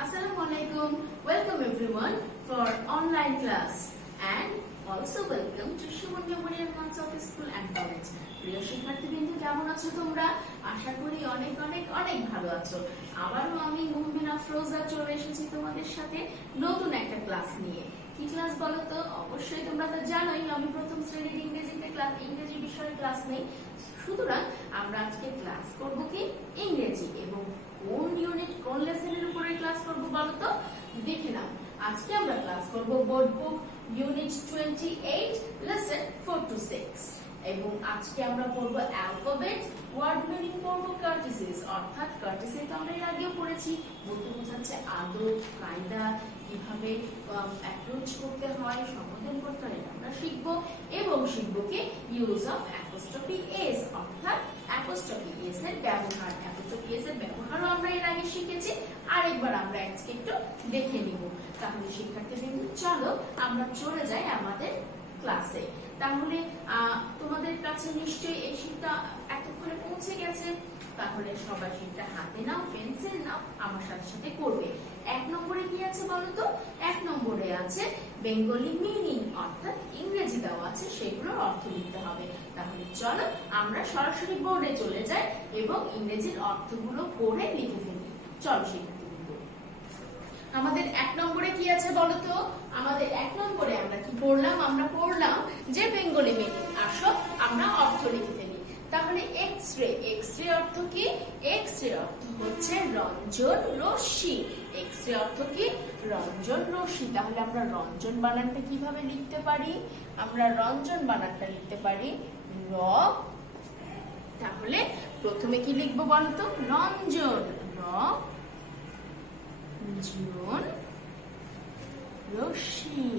Assalamualaikum. Welcome everyone for online class and also welcome to Shuman Memorial Concept School and College. প্রিয় শিক্ষার্থীবৃন্দ কেমন আছো তোমরা? আশা করি অনেক অনেক অনেক ভালো আছো। আবারও আমি মুহমিনা আফরোজা চলে এসেছি তোমাদের সাথে নতুন একটা ক্লাস নিয়ে। কি ক্লাস বলো তো? অবশ্যই তোমরা তো জানোই আমি প্রথম শ্রেণীর ইংরেজি বিষয়ে ক্লাস নেই। সুতরাং আমরা আজকে ক্লাস করব কি ইংরেজি, এবং কোন ইউনিট কোন লেসনের উপরে ক্লাস করব বলো তো? দেখে নাও। আজকে আমরা ক্লাস করব board book unit 28 lesson 4 to 6, এবং আজকে আমরা পড়ব অ্যালফাবেট, ওয়ার্ড মিনিং পড়ব কার্টিসিস, অর্থাৎ কার্টিসি তো আমরা এর আগেও পড়েছি, বলতে বোঝাচ্ছে আদব কায়দা, কিভাবে অ্যাপ্রোচ করতে হয়, সম্বোধন করতে হয়, এটা আমরা শিখব। এবং শিখব কি ইউজ অফ অ্যাপোস্ট্রফি এস, অর্থাৎ অ্যাপোস্ট্রফি এস এর ব্যবহার। অ্যাপোস্ট্রফি এস এর ব্যবহারও আমরা এর আগে শিখেছি, আরেকবার আমরা আজকে একটু দেখে নিব। তাহলে শিক্ষার্থীবৃন্দ চলো আমরা চলে যাই আমাদের ক্লাসে। তাহলে তোমাদের কাছে নিশ্চয়ই এই শীটটা এতক্ষণে পৌঁছে গেছে। তাহলে সবাই শীটটা হাতে নাও, পেন্সিল নাও, আমার সাথে সাথে করবে। 1 নম্বরে কি আছে বলো তো? 1 নম্বরে আছে বেঙ্গলি মিনিং, অর্থাৎ ইংরেজি দেওয়া আছে, সেগুলোর অর্থ লিখতে হবে। তাহলে চলো আমরা সরাসরি বোর্ডে চলে যাই এবং ইংরেজির অর্থগুলো পড়ে লিখে ফেলি। চলো শিক্ষার্থীবৃন্দ, আমাদের 1 নম্বরে কি আছে বলো তো? আমাদের 1 নম্বরে আমরা কি পড়লাম? আমরা পড়লাম যে বেঙ্গলি মিনিং। আসো আমরা অর্থ লিখে ফেলি। তাহলে এক্স-রে, এক্স-রে অর্থ কি? এক্স-রে অর্থ হচ্ছে রঞ্জন রশ্মি। এক্স-রে অর্থ কি? রঞ্জন রশ্মি। তাহলে আমরা রঞ্জন বানানটা কিভাবে লিখতে পারি? আমরা রঞ্জন বানানটা লিখতে পারি র। তাহলে প্রথমে কি লিখবো বলো তো? রঞ্জন, র জন রশ্মি,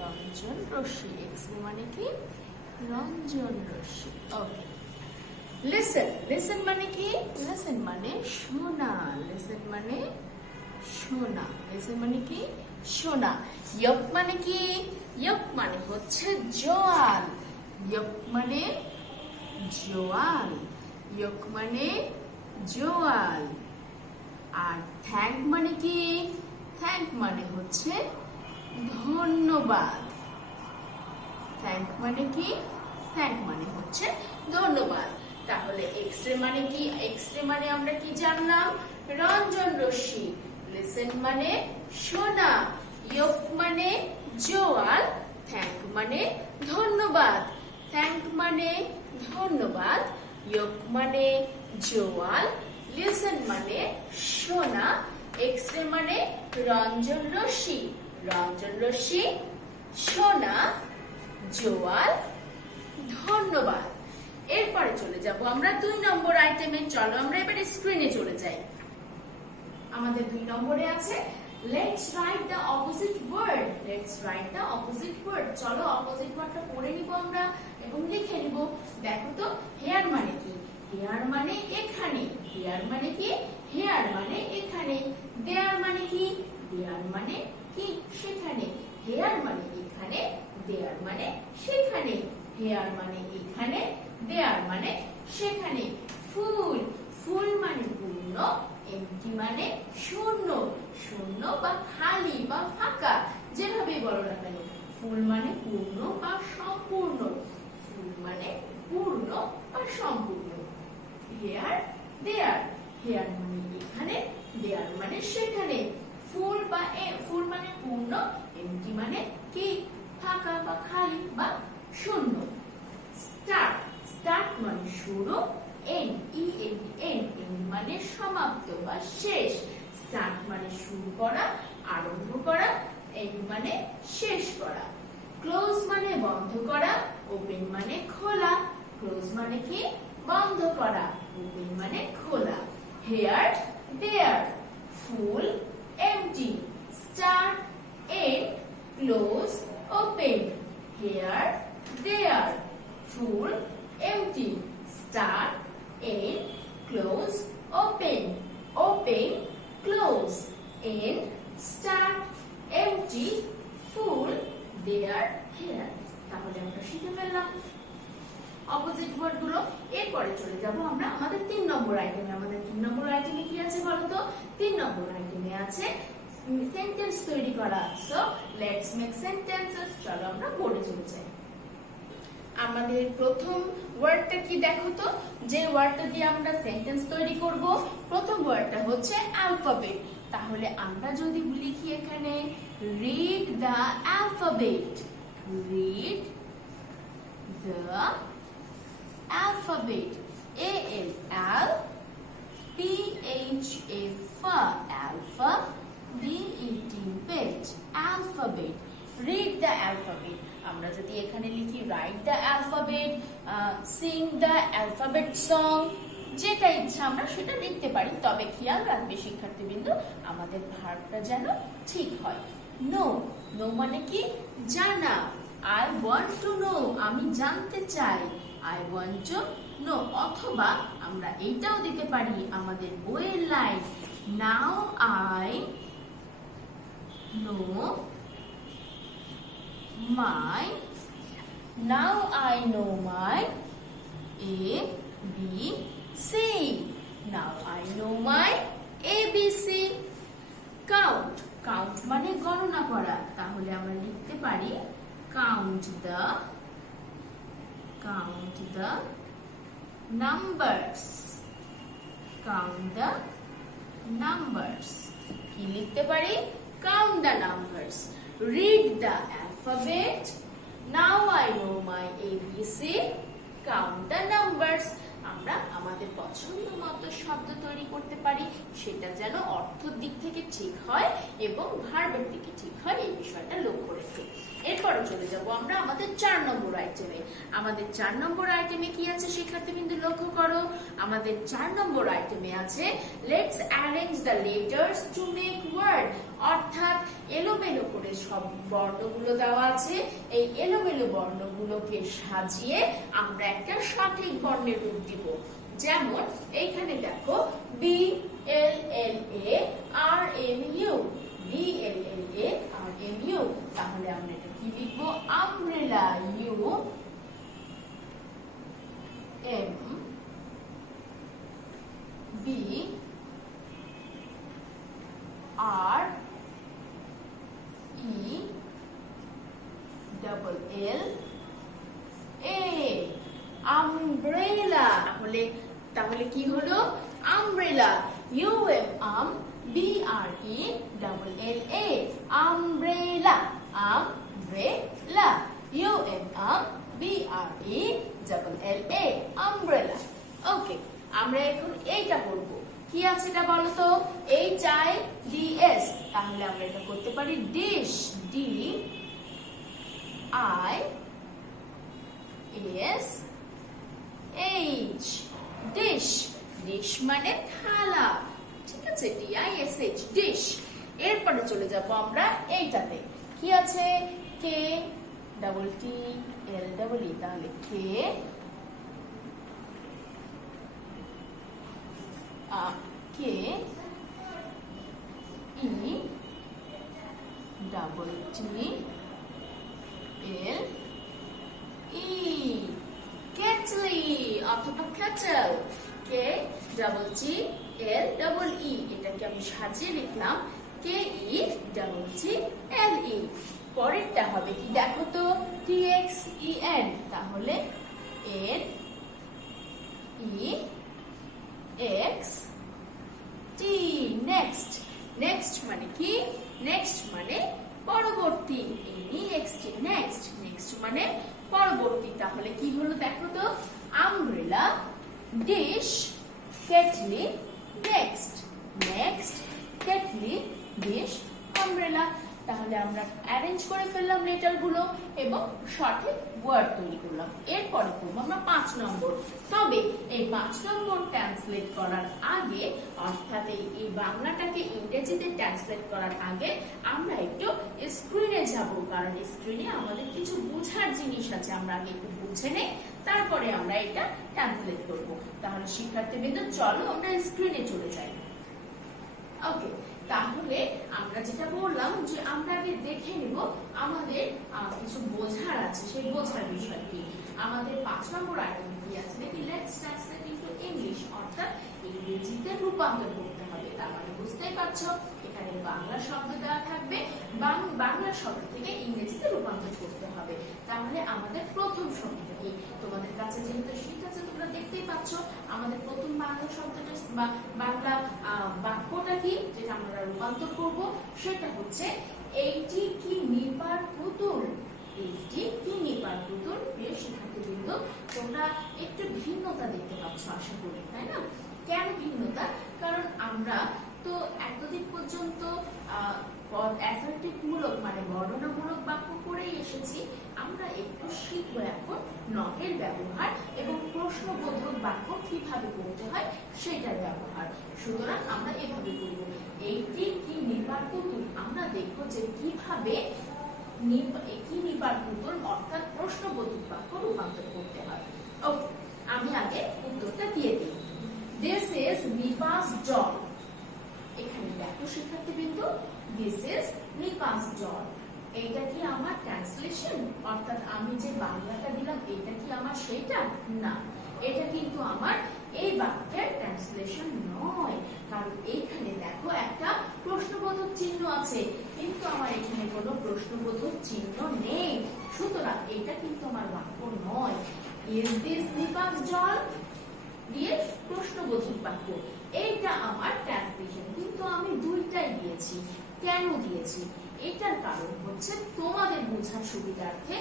রঞ্জন রশ্মি। এক্স-রে মানে কি? রঞ্জন রশ্মি। ওকে। লিসেন, লিসেন মানে কি? লিসেন মানে শোনা, লিসেন মানে শোনা, লিসেন মানে কি? শোনা। ইয়ক মানে কি? ইয়ক মানে হচ্ছে জোয়াল, ইয়ক মানে জোয়াল, ইয়ক মানে জোয়াল। আর থ্যাঙ্ক মানে কি? থ্যাঙ্ক মানে হচ্ছে ধন্যবাদ। থ্যাঙ্ক মানে কি? থ্যাঙ্ক মানে হচ্ছে ধন্যবাদ। তাহলে এক্স-রে মানে কি? এক্স-রে মানে আমরা কি জানলাম? রঞ্জন রশ্মি। লিসেন মানে শোনা, ইয়ক মানে জোয়াল, থ্যাঙ্ক মানে ধন্যবাদ। থ্যাঙ্ক মানে ধন্যবাদ, ইয়ক মানে জোয়াল, লিসেন মানে শোনা, এক্স-রে মানে রঞ্জন রশ্মি। রঞ্জন রশ্মি, শোনা, জোয়াল, ধন্যবাদ। এরপরে চলে যাব আমরা 2 নম্বর আইটেমে। চলো আমরা এবারে স্ক্রিনে চলে যাই। আমাদের 2 নম্বরে আছে let's write the opposite word. Let's write the opposite word. চলো অপোজিট ওয়ার্ডটা পড়ে নিব আমরা এবং লিখে নিব। দেখো তো, হেয়ার মানে কি? হেয়ার মানে এখানে। হেয়ার মানে কি? হেয়ার মানে এখানে। দেয়ার মানে কি? দেয়ার মানে কি? সেখানে। হেয়ার মানে এখানে, দেয়ার মানে সেখানে। হেয়ার মানে এখানে, দেয়ার মানে সেখানে। ফুল, ফুল মানে পূর্ণ, এমটি মানে শূন্য। শূন্য বা খালি বা ফাঁকা, যেভাবেই বলো না কেন, ফুল মানে পূর্ণ বা সম্পূর্ণ। ফুল মানে পূর্ণ বা সম্পূর্ণ। হেয়ার, দেয়ার। হেয়ার মানে এখানে, দেয়ার মানে সেখানে। ফুল বা ফুল মানে পূর্ণ, এমটি মানে কি? ফাঁকা বা খালি বা শূন্য। স্টার্ট, স্টার্ট মানে শুরু, এন্ড, এন্ড মানে সমাপ্ত বা শেষ। স্টার্ট মানে শুরু করা, আরম্ভ করা, এন্ড মানে শেষ করা। ক্লোজ মানে বন্ধ করা, ওপেন মানে খোলা। ক্লোজ মানে কি? বন্ধ করা, ওপেন মানে খোলা। Here, there, full, empty, start, end, close, open. Here, there, full, empty, start, end, close, open, open, close, end, start, empty, full, there, here. তাহলে আমরা শিখে ফেললাম অপোজিট ওয়ার্ড গুলো। এরপরে চলে যাব আমরা আমাদের 3 নম্বর আইটেমে। আমাদের 3 নম্বর আইটেমে কি আছে বলো তো? 3 নম্বর আইটেমে আছে সেন্টেন্স তৈরি করা। So let's make sentences. চলো আমরা বোর্ডে চলে যাই। আমাদের প্রথম ওয়ার্ডটা কি দেখো তো, যে ওয়ার্ডটা দিয়ে আমরা সেন্টেন্স তৈরি করব, প্রথম ওয়ার্ডটা হচ্ছে অ্যালফাবেট। তাহলে আমরা যদি লিখি এখানে read the alphabet, read the alphabet, AL PHA alpha BET page, alphabet, read the alphabet। আমরা যদি এখানে লিখি write the alphabet, sing the alphabet song, যেটা ইচ্ছা আমরা সেটা লিখতে পারি। তবে খেয়াল রাখবে শিক্ষার্থীবৃন্দ, আমাদের ভার্বটা যেন ঠিক হয়। নো, নো মানে কি? জানা। I want to know, আমি জানতে চাই। I want to know, অথবা আমরা এইটাও দিতে পারি আমাদের বইয়ের line, now I know my, now I know my ABC, now I know my ABC। count, count মানে গণনা করা। তাহলে আমরা লিখতে পারি count the numbers, count the numbers। কি লিখতে পারি? count the numbers। read the alphabet, now I know my ABC, count the numbers। আমরা আমাদের পছন্দ মতো শব্দ তৈরি করতে পারি, সেটা যেন অর্থের দিক থেকে ঠিক হয় এবং ভার্বের দিকে ঠিক হয়, এই বিষয়টা লক্ষ্য রেখে। এরপরে চলে যাব আমরা আমাদের 4 নম্বর আইটেমে। আমাদের 4 নম্বর আইটেমে কি আছে শিক্ষার্থীবৃন্দ লক্ষ্য করো। আমাদের 4 নম্বর আইটেমে আছে let's arrange the letters to make word, অর্থাৎ এলোমেলো করে সব বর্ণগুলো দেওয়া আছে। এই এলোমেলো বর্ণগুলোকে সাজিয়ে আমরা একটা সঠিক বর্ণের রূপ দিব। যেমন এইখানে দেখো BLLARMU, BLLARMU। তাহলে আমরা এটা কি লিখবো? Umbrella, UMBRELLA, umbrella. তাহলে কি হলো? Umbrella, UMBRELLA, umbrella, umbrella, UMBRELLA, umbrella. Okay, আমরা এখন এইটা করব। কি আছে এটা বলো তো? HIDS। তাহলে আমরা এটা করতে পারি ডিশ, DISH, ডিশ। ডিশ মানে থালা, ঠিক আছে? DISH, dish. এরপরে চলে যাব আমরা এইটাতে। কি আছে? KTTLEE, তাহলে কেটলি অথবা কেটল, KTTLEE। এটাকে আমি সাজিয়ে লিখলাম KETTLE। পরেরটা হবে কি দেখো তো? TXEN, তাহলে NEXT, নেক্সট। নেক্সট মানে কি? নেক্সট মানে পরবর্তী, NEXT, নেক্সট। নেক্সট মানে পরবর্তী। তাহলে কি হলো দেখো তো? Umbrella, dish, kettle, next. Next, kettle, dish, umbrella. তাহলে আমরা অ্যারেঞ্জ করে ফেললাম লেটার গুলো এবং সঠিক ওয়ার্ড তৈরি করলাম। এরপরে করবো আমরা 5 নম্বর। তবে এই 5 নম্বর ট্রান্সলেট করার আগে, অর্থাৎ এই বাংলাটাকে ইংরেজিতে ট্রান্সলেট করার আগে আমরা একটু স্ক্রিনে যাব, কারণ স্ক্রিনে আমাদের কিছু বোঝার জিনিস আছে। আমরা আগে একটু বুঝে নেই, তারপরে আমরা এটা ট্রান্সলেট করব। তাহলে শিক্ষার্থীবৃন্দ চলো আমরা স্ক্রিনে চলে যাই। ওকে, তাহলে আমরা যেটা বললাম যে আমরা আগে দেখে নিব আমাদের কিছু বোঝার আছে, সেই বোঝার বিষয় কি। আমাদের 5 নম্বর আইটেম কি আছে দেখি, লেটস ট্রান্সলেট ইনটু ইংলিশ, অর্থাৎ ইংরেজিতে রূপান্তর করতে হবে। তার মানে বুঝতেই পারছো এখানে বাংলা শব্দ দেওয়া থাকবে, বাংলা শব্দ থেকে ইংরেজিতে রূপান্তর করতে হবে। তাহলে আমাদের প্রথম শব্দটা কি, তোমাদের কাছে যেহেতু শীট আছে তোমরা দেখতেই পাচ্ছ আমাদের প্রথম বাংলা শব্দটা বা বাংলা বাক্যটা কি যেটা আমরা রূপান্তর করব, সেটা হচ্ছে এইটি কি নিপার পুতুল। এইটি কি নিপার পুতুল। প্রিয় শিক্ষার্থীবৃন্দ, তোমরা একটু ভিন্নতা দেখতে পাচ্ছ আশা করি, তাই না? কেন ভিন্নতা? কারণ আমরা তো এতদিন পর্যন্ত অ্যাসার্টিভ মূলক মানে বর্ণনামূলক বাক্য করেই এসেছি। আমরা একটু শিখবো এখন নটের ব্যবহার এবং প্রশ্নবোধক বাক্য কিভাবে করতে হয় সেটার ব্যবহার। সুতরাং আমরা এভাবে করব, এইটি কি নিপার পুতুল। আমরা দেখবো যে কিভাবে কি নিপার পুতুল অর্থাৎ প্রশ্নবোধক বাক্য রূপান্তর করতে হয়। ওকে, আমি আগে উত্তরটা দিয়ে দিই। This is Nipa's doll. এখানে দেখো শিক্ষার্থীবৃন্দ, this is Nipa's doll. এইটা কি আমার ট্রান্সলেশন, অর্থাৎ আমি যে বাংলাটা দিলাম এটা কি আমার সেইটা? না, এটা কিন্তু আমার এই বাক্যের ট্রান্সলেশন নয়, কারণ এইখানে দেখো একটা প্রশ্নবোধক চিহ্ন আছে, কিন্তু আমার এখানে কোনো প্রশ্নবোধক চিহ্ন নেই। সুতরাং এটা কিন্তু আমার বাক্য নয়। Is this Nipa's doll দিয়ে প্রশ্নবোধক বাক্য, এইটা আমার ট্রান্সলেশন, কিন্তু আমি দুইটাই দিয়েছি। কেন দিয়েছি? এটার কারণ হচ্ছে তোমাদের বোঝার সুবিধার্থে,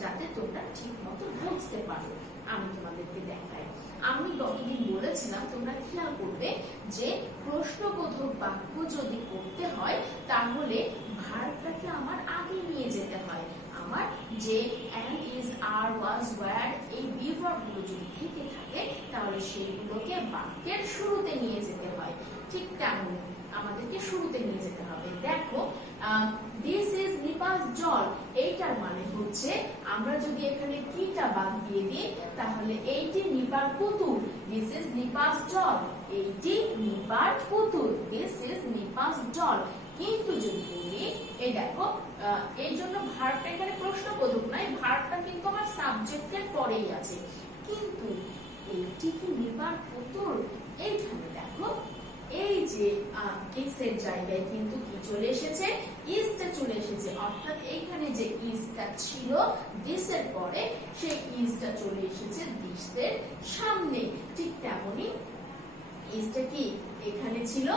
যাতে তোমরা ঠিক মতো বুঝতে পারো। আমি তোমাদেরকে দেখাই। আমি গতদিন বলেছিলাম, তোমরা খেয়াল করবে যে প্রশ্নবোধক বাক্য যদি করতে হয় তাহলে ভার্বটাকে আমার আগে নিয়ে যেতে হয়। আমার যে am, is, are, was, were এই বিভার্ব গুলো যদি থেকে থাকে তাহলে সেইগুলোকে বাক্যের শুরুতে নিয়ে যেতে হয়। ঠিক তেমন আমাদেরকে শুরুতে নিয়ে যেতে হবে। দেখো, this is Nipa's doll, এইটার মানে হচ্ছে আমরা যদি এখানে কিটা বাদ দিয়ে দিই তাহলে এইটি নিপার পুতুল। this is Nipa's doll, এইটি নিপার পুতুল। this is Nipa's doll। কিন্তু যদি বলি, এই দেখো, এই জন্য ভার্বটা এখানে প্রশ্নবোধক নাই, ভার্বটা কিন্তু আমার সাবজেক্টের পরেই আছে। কিন্তু এইটি কি নিপার পুতুল, এইখানে দেখো এই যে ইস এর জায়গায় কিন্তু কি চলে এসেছে, ইসটা চলে এসেছে, অর্থাৎ এইখানে যে ইসটা ছিল দিস এর পরে সেই ইসটা চলে এসেছে দিস এর সামনে। ঠিক তেমনি ইসটা কি এখানে ছিল,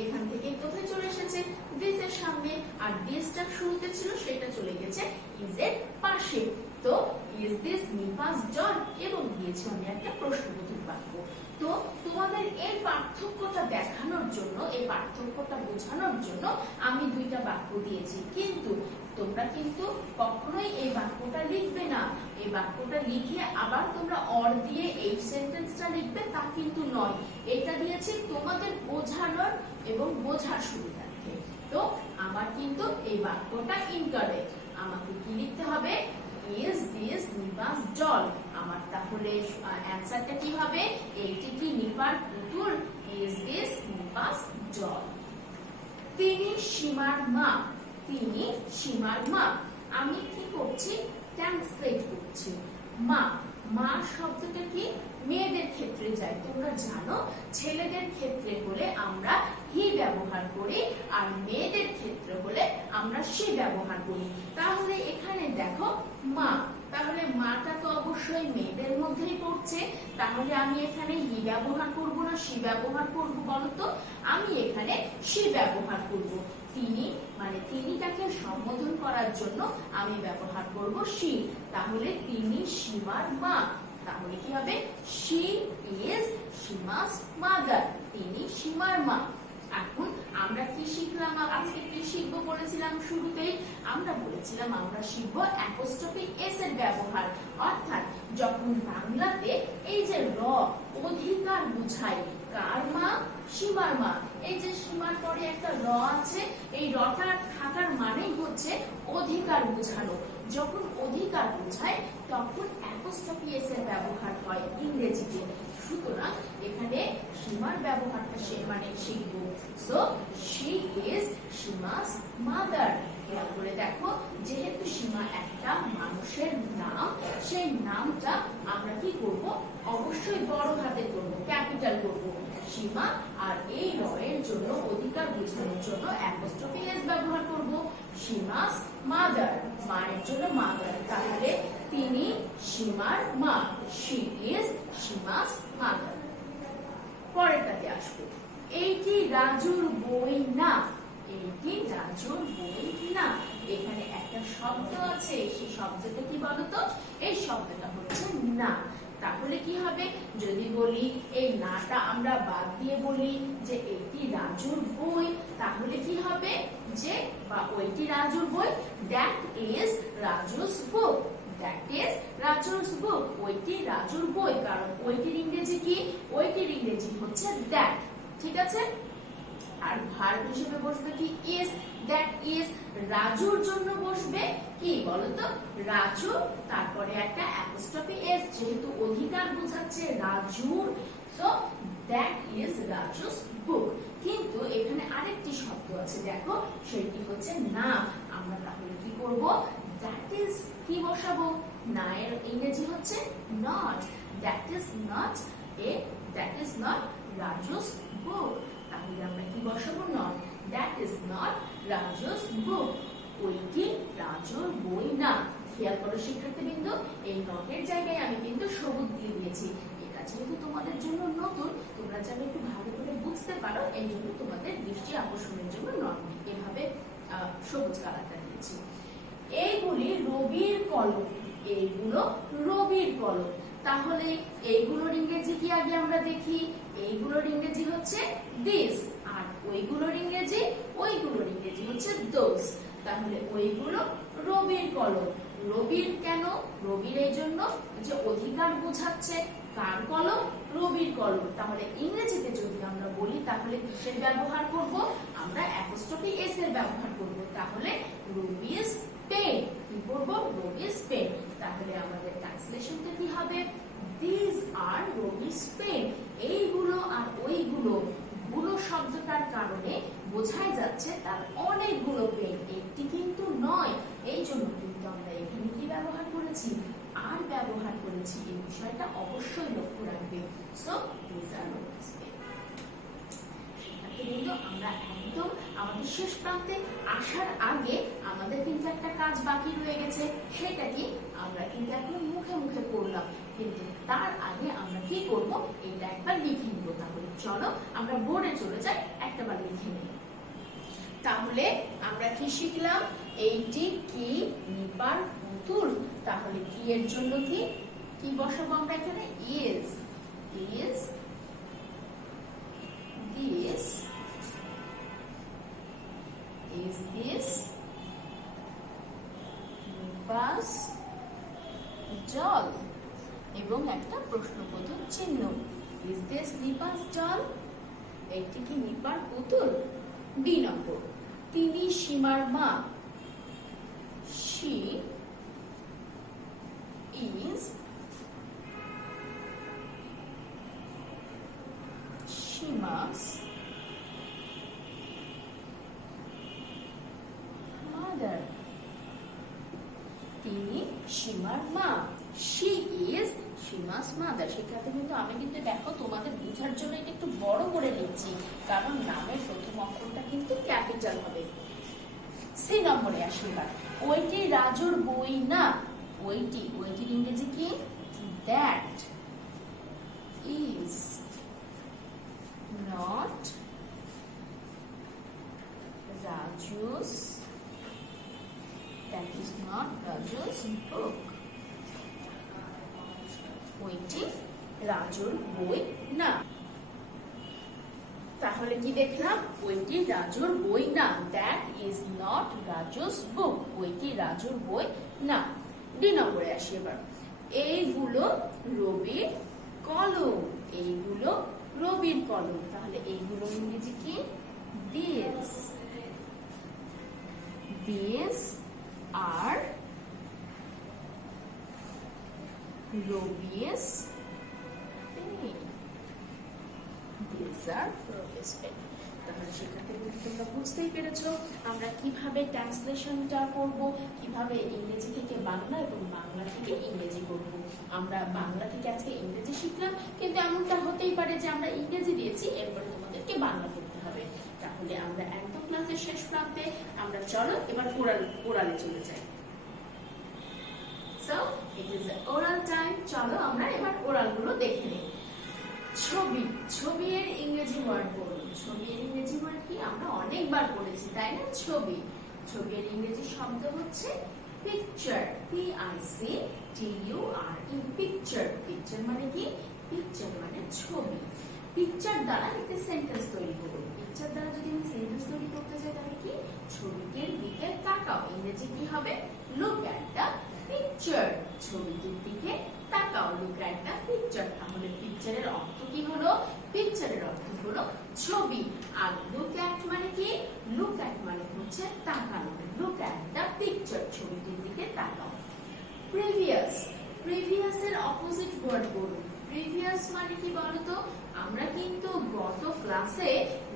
এখান থেকে কোথায় চলে এসেছে, দিস এর সামনে, আর দিসটা শুরুতে ছিল সেটা চলে গেছে ইস এর পাশে। তো ইজ দিস নিপাস ডল এবং দিয়েছি আমি একটা প্রশ্নবোধক বাক্য। তো তোমাদের এই পার্থক্যটা দেখানোর জন্য, এই পার্থক্যটা বোঝানোর জন্য আমি দুইটা বাক্য দিয়েছি, কিন্তু তোমরা কিন্তু কখনোই এই বাক্যটা লিখবে না। এই বাক্যটা লিখে আবার তোমরা অর দিয়ে এই সেন্টেন্সটা লিখবে তা কিন্তু নয়। এটা দিয়েছি তোমাদের বোঝানোর এবং বোঝার সুবিধার্থে। তো আমার কিন্তু এই বাক্যটা ইনকারেক্ট। আমাকে কি লিখতে হবে, is this Nipa's doll। আমার তাহলে অ্যানসারটা কি হবে, এইটি কি নিপার পুতুল, is this Nipa's doll। তিনি সীমার মা, তিনি সীমার মা। আমি কি করছি, ট্রান্সলেট করছি। মা, মা শব্দটা কি মেয়েদের ক্ষেত্রে যায়। তোমরা জানো ছেলেদের ক্ষেত্রে হলে আমরা হি ব্যবহার করি, আর মেয়েদের ক্ষেত্রে হলে আমরা সে ব্যবহার করি। তাহলে এখানে দেখো মা, তাহলে মাটা তো অবশ্যই মেয়েদের মধ্যেই পড়ছে। তাহলে আমি এখানে হি ব্যবহার করব না সি ব্যবহার করব বলতো? আমি এখানে সি ব্যবহার করব। তিনি মানে তিনিটাকে সম্বোধন করার জন্য আমি ব্যবহার করব সি। তাহলে তিনি সীমার মা। তাহলে কি হবে, she is Shima's mother। তিনি সীমার মা। এখন আমরা কি শিখলাম, আজকে কি শিখবো বলেছিলাম শুরুতেই? আমরা বলেছিলাম আমরা শিখবো অ্যাপোস্ট্রফি এস এর ব্যবহার। অর্থাৎ যখন বাংলাতে এই যে র অধিকার বোঝায়, কার মা, সীমার মা। এই যে সীমার পরে একটা র আছে, এই রটা থাকার মানেই হচ্ছে অধিকার বোঝানো। যখন অধিকার বোঝায় তখন অ্যাপোস্ট্রফি এস এর ব্যবহার হয় ইংরেজিতে। সুতরাং এখানে সীমার ব্যবহারটা সে মানে শিখব। So she is Seema's mother. খেয়াল করে দেখো, যেহেতু সীমা একটা মানুষের নাম, সেই নামটা আমরা কি করব, অবশ্যই বড় হাতে করব, ক্যাপিটাল করব। সীমা, আর এই র এর জন্য অধিকার বোঝানোর জন্য অ্যাপোস্ট্রফি এস ব্যবহার করব। সীমাস মাদার, মায়ের জন্য মাদার, তাহলে তিনি সীমার মা, শি ইজ সীমাস মাদার। পরেরটাতে আসবো, এইটি রাজুর বই না, এইটি রাজুর বই না। এখানে একটা শব্দ আছে, সেই শব্দটা কি বলতো? এই শব্দটা হচ্ছে না। তাহলে কি হবে? যদি বলি এই নাটা আমরা বাদ দিয়ে বলি যে এটি রাজুর বই, তাহলে কি হবে? যে বা ওইটি রাজুর বই, that is Raju's book, that is Raju's book, ওইটি রাজুর বই। কারণ ওইটির ইংরেজি কি? ওইটির ইংরেজি হচ্ছে দ্যাট, ঠিক আছে? আর ভার্ব হিসেবে বসবে কি? Is, that is. রাজুর জন্য বসবে কি বলতো? রাজু, তারপরে একটা অ্যাপোস্ট্রফি এস, যেহেতু অধিকার বোঝাচ্ছে রাজুর, সো দ্যাট ইজ রাজুস বুক। কিন্তু এখানে আরেকটি শব্দ আছে, দেখো, সেটি হচ্ছে না। আমরা তাহলে কি করব? দ্যাট ইজ কি বসাবো? না এর ইংরেজি হচ্ছে not, that is not a, that is not Raju's book. তাহলে আমরা কি বসাবো? Not, that is not Raju's book, ওইটি রাজুর বই না। খেয়াল করো শিক্ষার্থীবৃন্দ, এই নটের জায়গায় আমি কিন্তু সবুজ দিয়ে দিয়েছি। এটা যেহেতু তোমাদের জন্য নতুন, তোমরা যেন একটু ভালো করে বুঝতে পারো, এই জন্য তোমাদের দৃষ্টি আকর্ষণের জন্য নট এভাবে সবুজ কালারটা দিয়েছি। এইগুলি রবির কলম, এইগুলো রবির কলম। তাহলে এইগুলোর ইংরেজি কি আগে আমরা দেখি? এইগুলোর ইংরেজি হচ্ছে দিস, আর ওইগুলোর ইংরেজি, ওইগুলোর ইংরেজি হচ্ছে দোজ। তাহলে ওইগুলো রবির কলম। রবির কেন? রবির এই জন্য যে অধিকার বোঝাচ্ছে। কার কলম? রবির কলম। তাহলে ইংরেজিতে যদি আমরা বলি তাহলে কিসের ব্যবহার করব? আমরা অ্যাপোস্ট্রফি এস এর ব্যবহার করব। তাহলে রবিস পেন, কি করব? রবিস পেন। তাহলে আমাদের ট্রান্সলেশনটা কি হবে? This are Robi's pen. এইগুলো আর ওইগুলো, গুলো শব্দটার কারণে বোঝাই যাচ্ছে তার অনেকগুলো পেন, একটি কিন্তু নয়। এই জন্য কিন্তু আমরা এখানে কি ব্যবহার করেছি? আর ব্যবহার করেছি। এই বিষয়টা অবশ্যই লক্ষ্য রাখবে। So this are Robi's pen. কিন্তু আমরা একদম আমাদের শেষ প্রান্তে আসার আগে আমাদের কিন্তু একটা কাজ বাকি রয়ে গেছে। সেটা কি? আমরা কিন্তু এখন মুখে মুখে পড়লাম, কিন্তু তার আগে আমরা কি করব? এটা একবার লিখে নিব। তাহলে চলো আমরা বোর্ডে চলে যাই, একটাবার লিখে নিই। তাহলে আমরা কি শিখলাম? এইটি কি? নিপার পুতুল। তাহলে কি এর জন্য কি? কি বসাবো আমরা এখানে? Is, is this, is this নিপাস জল, এবং একটা প্রশ্নবোধক চিহ্ন। is this নিপাস জল? একটি কি নিপার পুতুল? বি নম্বর, তিনি সীমার মা। she is Shima's mother. তিনি সীমার মা। she is Shima's mother. শিক্ষার্থী কিন্তু আমি কিন্তু দেখো তোমাদের বোঝার জন্য এটা একটু বড় করে লিখছি, কারণ নামের প্রথম অক্ষরটা কিন্তু ক্যাপিটাল হবে। সি নম্বরে আসি এবার, ওইটি রাজুর বই না। ওইটি, ওইটির ইংরেজি কি? That is not Raju's, that is not Raju's book. ওইটি রাজুর বই না। তাহলে কি দেখলাম? ওইটি রাজুর বই না, that is not Raju's book, ওইটি রাজুর বই না। ডি নম্বরে আসি এবার, এইগুলো রবির কলম। এইগুলো রবির কলম। তাহলে এইগুলো ইংরেজি কি? This, this are Robi's pen, this are Robi's pen. তাহলে শিক্ষার্থীরা তোমরা বুঝতেই পেরেছো আমরা কিভাবে ট্রান্সলেশনটা করব, কিভাবে ইংরেজি থেকে বাংলা এবং বাংলা থেকে ইংরেজি করব। আমরা বাংলা থেকে আজকে ইংরেজি শিখলাম, কিন্তু এমনটা হতেই পারে যে আমরা ইংরেজি দিয়েছি এরপরে তোমাদেরকে বাংলা করতে হবে। তাহলে আমরা একদম ক্লাসের শেষ প্রান্তে, আমরা চলো এবার ওরালে চলে যাই। So it is oral time. চলো আমরা এবার ওরাল গুলো দেখে নিই। ছবি, ছবির ইংরেজি ওয়ার্ড বলুন। ছবির ইংরেজি ওয়ার্ড কি আমরা অনেকবার পড়েছি তাই না? ছবি, ছবির ইংরেজি শব্দ হচ্ছে পিকচার, PICTURE, পিকচার। পিকচার মানে কি? পিকচার মানে ছবি। পিকচার দ্বারা একটি সেন্টেন্স তৈরি করুন। পিকচার দ্বারা যদি আমি সেন্টেন্স তৈরি করতে চাই তাহলে কি? ছবিটির দিকে তাকাও। ইংরেজি কি হবে? Look at the picture. ছবিটির দিকে তাকাও, লুক অ্যাট দ্য পিকচার। তাহলে পিকচারের অর্থ কি হলো? পিকচারের অর্থ হলো ছবি। আর লুক অ্যাট মানে কি? লুক অ্যাট মানে হচ্ছে তাকানো। লুক অ্যাট দ্য পিকচার, ছবিটির দিকে তাকাও। প্রিভিয়াস, প্রিভিয়াস এর অপোজিট ওয়ার্ড বলুন। প্রিভিয়াস মানে কি বলতো? আমরা কিন্তু গত ক্লাসে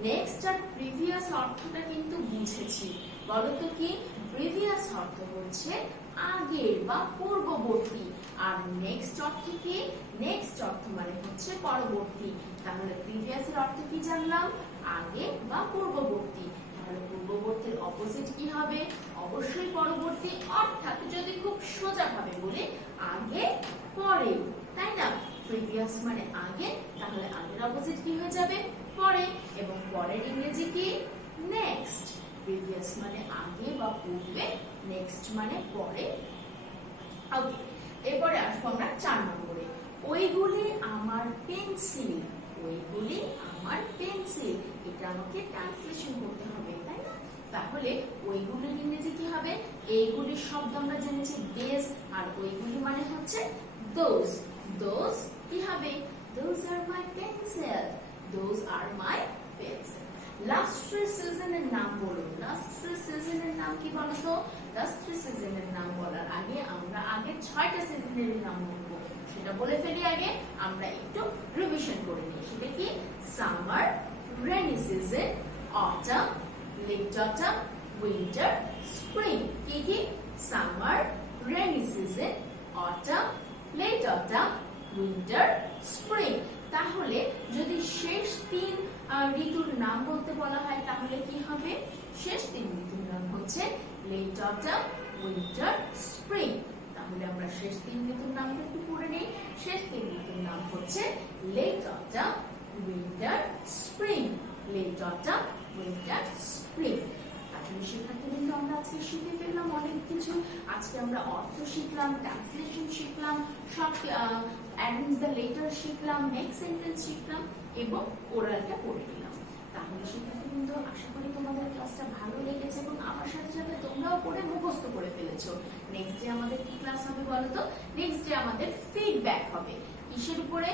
নেক্সট আর প্রিভিয়াস অর্থটা কিন্তু বুঝেছি। বলতো কি? প্রিভিয়াস অর্থ হচ্ছে আগের বা পূর্ববর্তী, আর নেক্সট অর্থ কি? নেক্সট অর্থ মানে হচ্ছে পরবর্তী। তাহলে প্রিভিয়াস এর অর্থ কি জানলাম? আগে বা পূর্ববর্তী। তাহলে পূর্ববর্তীর অপোজিট কি হবে? অবশ্যই পরবর্তী, অর্থাৎ যদি খুব সোজা ভাবে বলি আগে পরে, তাই না? প্রিভিয়াস মানে আগে, তাহলে আগের অপোজিট কি হয়ে যাবে? পরে। এবং পরের ইংরেজি কি? নেক্সট। প্রিভিয়াস মানে আগে বা পূর্বে, নেক্সট মানে পরে। ওকে, এরপরে আসবো আমরা 4 নম্বরে। ওইগুলি আমার পেন্সিল, ওইগুলি আমার পেন্সিল। এটা আমাকে ট্রান্সলেশন করতে হবে তাই না? তাহলে ওইগুলির ইংরেজি কি হবে? এইগুলির শব্দ আমরা জেনেছি দেজ, আর ওইগুলি মানে হচ্ছে দোজ। দোজ কি হবে? Those are my pencil, those are my pencil. Last 3 সিজনের নাম বলুন। লাস্ট 3 সিজনের নাম কি বলতো? লাস্ট 3 সিজনের নাম বলার আগে আমরা আগে 6টা সিজনের নাম বলবো। সেটা বলে ফেলি আগে, আমরা একটু রিভিশন করে নিই। সেটা কি? Summer, rainy season, autumn, late autumn, winter, spring. কি কি? Summer, rainy season, autumn, late autumn, winter, spring. তাহলে যদি শেষ 3 ঋতুর নাম বলতে বলা হয় তাহলে কি হবে? শেষ 3 ঋতুর নাম হচ্ছে লেট অটাম, উইন্টার, স্প্রিং। তাহলে আমরা শেষ 3 ঋতুর নামটা একটু পড়ে নেই। শেষ 3 ঋতুর নাম হচ্ছে late autumn, winter, spring. Late autumn, winter, spring. তাহলে শিক্ষার্থীবৃন্দ আমরা আজকে শিখে ফেললাম অনেক কিছু। আজকে আমরা অর্থ শিখলাম, ট্রান্সলেশন শিখলাম, সব অ্যারেঞ্জ দ্য লেটার শিখলাম, মেক সেন্টেন্স শিখলাম এবং ওরালটা পড়ে নিলাম। তাহলে শিক্ষার্থীবৃন্দ আশা করি তোমাদের ক্লাসটা ভালো লেগেছে এবং আমার সাথে সাথে তোমরাও পড়ে মুখস্থ করে ফেলেছো। নেক্সট ডে আমাদের কি ক্লাস হবে বলো তো? নেক্সট ডে আমাদের ফিডব্যাক হবে। কিসের উপরে?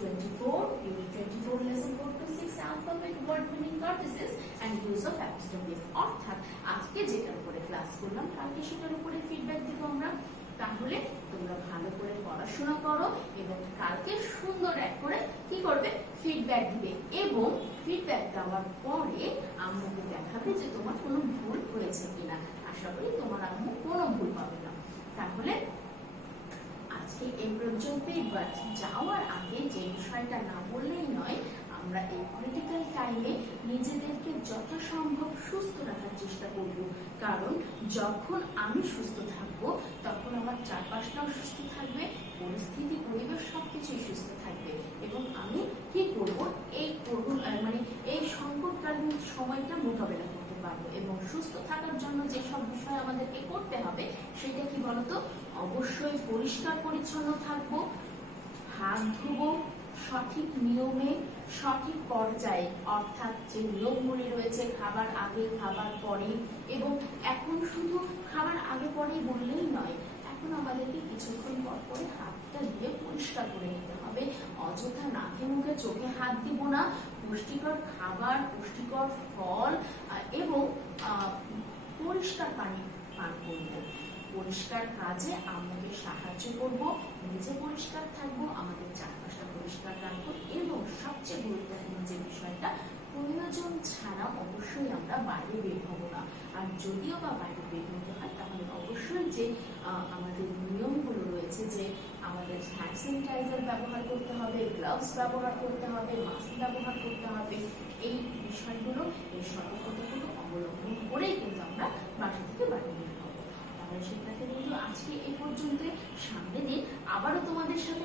24, unit 24, lesson 4 to 6, alphabet, word meaning, curtices and use of apostrophes। অর্থাৎ আজকে যেটার উপরে ক্লাস করলাম কালকে সেটার উপরে ফিডব্যাক দেব আমরা। তাহলে তোমরা ভালো করে পড়াশোনা করো এবং কালকে সুন্দর এক করে কি করবে? ফিডব্যাক দিবে এবং ফিডব্যাক দেওয়ার পরে আম্মুকে দেখাবে যে তোমার কোনো ভুল হয়েছে কিনা। আশা করি তোমার আম্মু কোনো ভুল পাবে না। তাহলে আজকে এই পর্যন্তই। বাট যাওয়ার আগে যে বিষয়টা না বললেই নয়, আমরা এই ক্রিটিক্যাল টাইমে নিজেদেরকে যথাসম্ভব সুস্থ রাখার চেষ্টা করব। কারণ যখন আমি সুস্থ থাকব তখন আমার চারপাশটাও সুস্থ থাকবে, পরিস্থিতি, পরিবেশ সবকিছুই সুস্থ থাকবে এবং আমি কি করব? এই এই সংকটকালীন সময়টা মোকাবেলা করতে পারবো। এবং সুস্থ থাকার জন্য যে সব বিষয় আমাদেরকে করতে হবে সেটা কি বলতো? অবশ্যই পরিষ্কার পরিচ্ছন্ন থাকবো, হাত ধুবো সঠিক নিয়মে, সঠিক পর্যায়ে, অর্থাৎ যে নিয়মগুলি রয়েছে খাবার আগে, খাবার পরে। এবং এখন শুধু খাবার আগে পরে বললেই নয়, এখন আমাদেরকে কিছুক্ষণ পর পরে হাতটা দিয়ে পরিষ্কার করে নিতে হবে। অযথা নাকে মুখে চোখে হাত দিব না। পুষ্টিকর খাবার, পুষ্টিকর ফল এবং পরিষ্কার পানি পান করব। পরিষ্কার কাজে আমাকে সাহায্য করব, নিজে পরিষ্কার থাকবো, আমাদের চারপাশটা পরিষ্কার রাখবো এবং সবচেয়ে গুরুত্বপূর্ণ যে বিষয়টা প্রয়োজন ছাড়া অবশ্যই আমরা বাইরে বের হব না। আর যদিও বা বাইরে বের হতে হয় তাহলে অবশ্যই যে আমাদের নিয়মগুলো রয়েছে, যে আমাদের হ্যান্ড স্যানিটাইজার ব্যবহার করতে হবে, গ্লাভস ব্যবহার করতে হবে, মাস্ক ব্যবহার করতে হবে, এই বিষয়গুলো, এই সতর্কতাগুলো অবলম্বন করেই কিন্তু আমরা বাসা থেকে বাইরে বের হবো। তাহলে সেটাকে কিন্তু আজকে এই পর্যন্ত। সামনের দিন আবারও তোমাদের সাথে